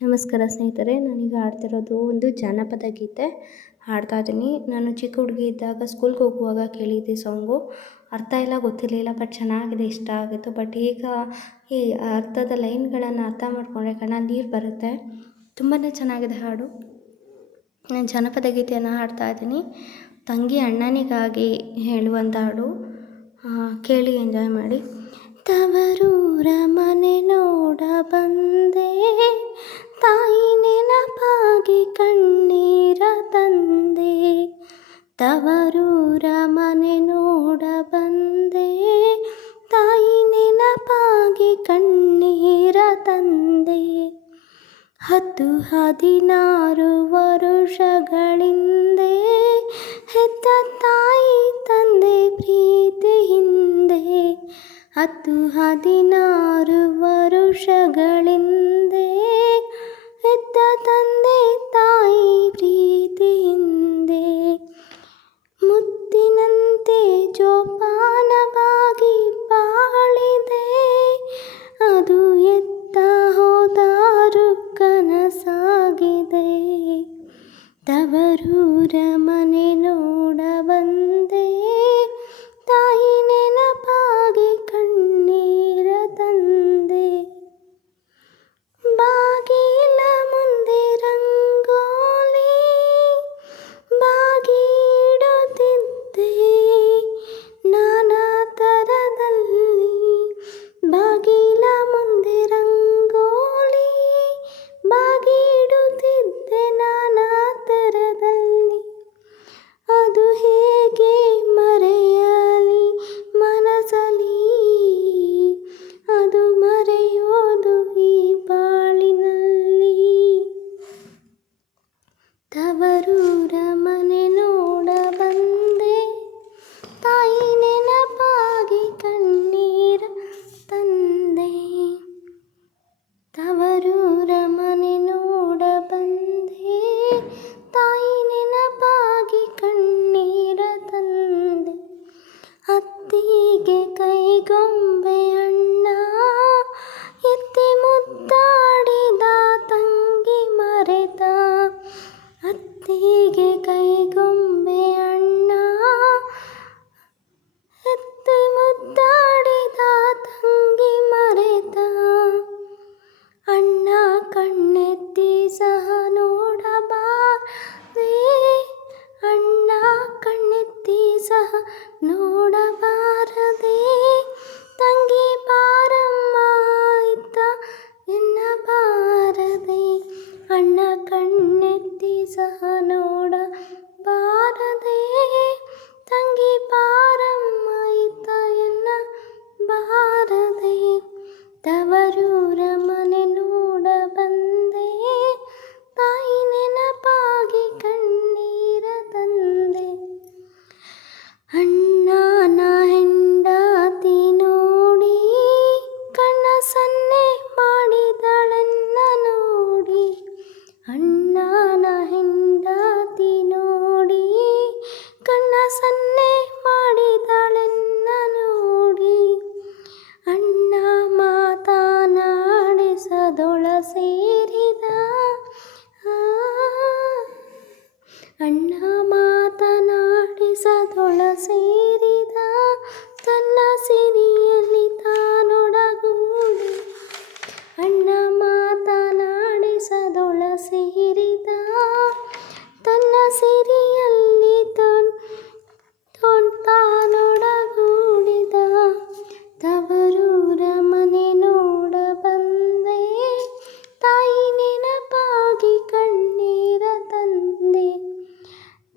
ನಮಸ್ಕಾರ ಸ್ನೇಹಿತರೆ, ನಾನೀಗ ಹಾಡ್ತಿರೋದು ಒಂದು ಜಾನಪದ ಗೀತೆ ಹಾಡ್ತಾ ಇದ್ದೀನಿ. ನಾನು ಚಿಕ್ಕ ಹುಡುಗಿ ಇದ್ದಾಗ ಸ್ಕೂಲ್ಗೆ ಹೋಗುವಾಗ ಕೇಳಿದ್ದೆ ಸಾಂಗು. ಅರ್ಥ ಎಲ್ಲ ಗೊತ್ತಿರಲಿಲ್ಲ, ಬಟ್ ಚೆನ್ನಾಗಿದೆ, ಇಷ್ಟ ಆಗಿತ್ತು. ಬಟ್ ಈಗ ಈ ಅರ್ಥದ ಲೈನ್ಗಳನ್ನು ಅರ್ಥ ಮಾಡಿಕೊಂಡ್ರೆ ಕಣ್ಣಲ್ಲಿ ನೀರು ಬರುತ್ತೆ. ತುಂಬಾ ಚೆನ್ನಾಗಿದೆ ಹಾಡು. ನಾನು ಜಾನಪದ ಗೀತೆಯನ್ನು ಹಾಡ್ತಾ ಇದ್ದೀನಿ. ತಂಗಿ ಅಣ್ಣನಿಗಾಗಿ ಹೇಳುವಂಥ ಹಾಡು. ಕೇಳಿ ಎಂಜಾಯ್ ಮಾಡಿ. ತವರೂರ ಮನೆ ನೋಡ ಬಂದೆ, ತಾಯಿ ನೆನಪಾಗಿ ಕಣ್ಣೀರ ತಂದೆ. ತವರೂರ ಮನೆ ನೋಡ ಬಂದೆ, ತಾಯಿ ನೆನಪಾಗಿ ಕಣ್ಣೀರ ತಂದೆ. 16 ವರುಷಗಳಿಂದೆ ಹೆತ್ತ ತಾಯಿ ತಂದೆ ಪ್ರೀತಿ ಹಿಂದೆ. 16 ವರುಷಗಳಿಂದೆ ಹೆತ್ತ ತಂದೆ ತಾಯಿ ಪ್ರೀತಿ ಹಿಂದೆ. ಮುತ್ತಿನಂತೆ ಜೋಪಾನವಾಗಿ ಬಾಳಿದೆ, ಅದು ಎತ್ತ ಹೋದಾರು ಕನಸಾಗಿದೆ. ತವರೂರ ಮನೆ ನೋಡ ಬಂದೆ, ತಾಯಿ ನೆನಪಾಗಿ ಕಣ್ಣೀರ ತಂದೆ. ಬಾಗಿಲ ಮುಂದೆ ರಂಗೋಲಿ ಬಾಗಿಡುತ್ತಿದ್ದೆ, ನಾನಾ ಥರದಲ್ಲಿ. ಬಾಗಿಲ ಮುಂದೆ ರಂಗೋಲಿ ಬಾಗಿಡುತ್ತಿದ್ದೆ, ನಾನಾ ಥರದಲ್ಲಿ. ಅದು ಹೇಗೆ ಮರೆಯಲಿ ಮನಸಲಿ, ಅದು ಮರೆಯೋದು ಈ ಬಾಳಿನಲ್ಲಿ. ತವರೂರ ಮನೆ ನೋಡ ಬಂದೆ, ತಾಯಿ ನೆನಪಾಗಿ ಕಣ್ಣೀರ ತಂದೆ. ತವರೂರ ಮನೆ ನೋಡ ಬಂದೆ, ತಾಯಿ ನೆನಪಾಗಿ ಕಣ್ಣೀರ ತಂದೆ. ಅತ್ತಿಗೆ ಕೈಗೊಂಬೆ ಅಣ್ಣ ಎತ್ತಿ ಮುದ್ದಾಡಿದ, ತಂಗಿ ಮರೆತ. ಅತ್ತಿಗೆ ಕೈಗೊಂಬೆ ಅಣ್ಣ ಎತ್ತಿ ಮುದ್ದಾಡಿದ, ತಂಗಿ ಮರೆತ. ಅಣ್ಣ ಕಣ್ಣೆತ್ತಿ ಸಹ ನೋಡಬಾರದೆ, ಅಣ್ಣ ಕಣ್ಣೆತ್ತಿ ಸಹ ನೋಡಬಾರದೆ. ತಂಗಿ ಬಾರಮ್ಮ ಇದ್ದ ಎನ್ನಬಾರದೆ, ಅಣ್ಣ ಕಣ್ಣೆತ್ತಿ ಸಹ ನೋಡಬಾರದೆ. ತಂಗಿ ಬಾರಮ್ಮ ಇದ್ದ ಎನ್ನಬಾರದೆ. ತವರೂರ ಮನೆ ನೋಡ ಬಂದೆ, ತಾಯಿ ನೆನಪಾಗಿ ಕಣ್ಣೀರ ತಂದೆ. ಅಣ್ಣನ ಹೆಂಡತಿ ನೋಡಿ ಕಣ್ಣ ಸನ್ನೆ ಮಾಡಿದಳನ್ನ ನೋಡಿ. ಅಣ್ಣನ ಹೆಂಡತಿ ನೋಡಿ ಕಣ್ಣ ಸನ್ನೆ ಮಾಡಿದಳನ್ನ ನೋಡಿ. ಅಣ್ಣ ಮಾತನಾಡಿಸದೊಳ ಸೇರಿದ, ಅಣ್ಣ ಮಾತನಾಡಿಸದೊಳ ಸೇರಿದ, ತನ್ನ ಸಿರಿಯಲ್ಲಿ ತಾನೊಡಗೂಡಿ. ಅಣ್ಣ ಮಾತನಾಡಿಸದೊಳ ಸೇರಿದ, ತನ್ನ ಸಿರಿಯಲ್ಲಿ ತಾನೊಡಗೂಡಿದ. ತವರೂರ ಮನೆ ನೋಡ ಬಂದೆ, ತಾಯಿ ನೆನಪಾಗಿ ಕಣ್ಣೀರ ತಂದೆ.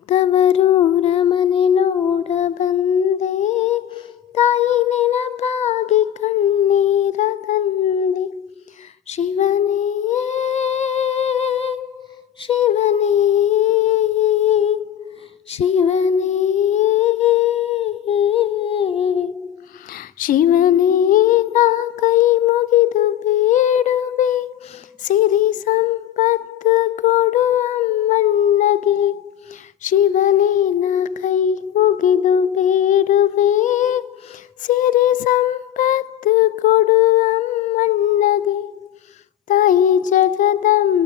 ತವರೂರ ಮನೆ ನೋಡ ಬಂದೆ, ತಾಯಿ ನೆನಪಾಗಿ ಕಣ್ಣೀರ ತಂದೆ. ಶಿವನೇ ಶಿವನೇ ಶಿವನೇ ಶಿವನೇ, ನಾ ಕೈ ಮುಗಿದು ಬೇಡುವೆ, ಸಿರಿ ಸಂಪತ್ತು ಕೊಡು ಅಮ್ಮಣ್ಣಗೆ. ಶಿವನೇ, ನಾ ಕೈ ಮುಗಿದು ಬೇಡುವೆ, ಸಿರಿ ಸಂಪತ್ತು ಕೊಡು ಅಮ್ಮಣ್ಣಗೆ. ತಾಯಿ ಜಗದಂಬೆ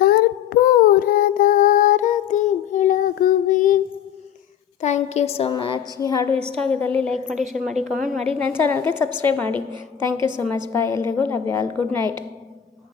ಕರ್ಪೂರದಾರತಿ ಬೆಳಗುವೆ. Thank you so much. ಈ ಹಾಡು ಇಷ್ಟ ಆಗಿದ್ದಲ್ಲಿ ಲೈಕ್ ಮಾಡಿ, ಶೇರ್ ಮಾಡಿ, ಕಾಮೆಂಟ್ ಮಾಡಿ, ನನ್ನ ಚಾನಲ್ಗೆ ಸಬ್ಸ್ಕ್ರೈಬ್ ಮಾಡಿ. Thank you so much. Bye. ಎಲ್ರಿಗೂ love you all. Good night.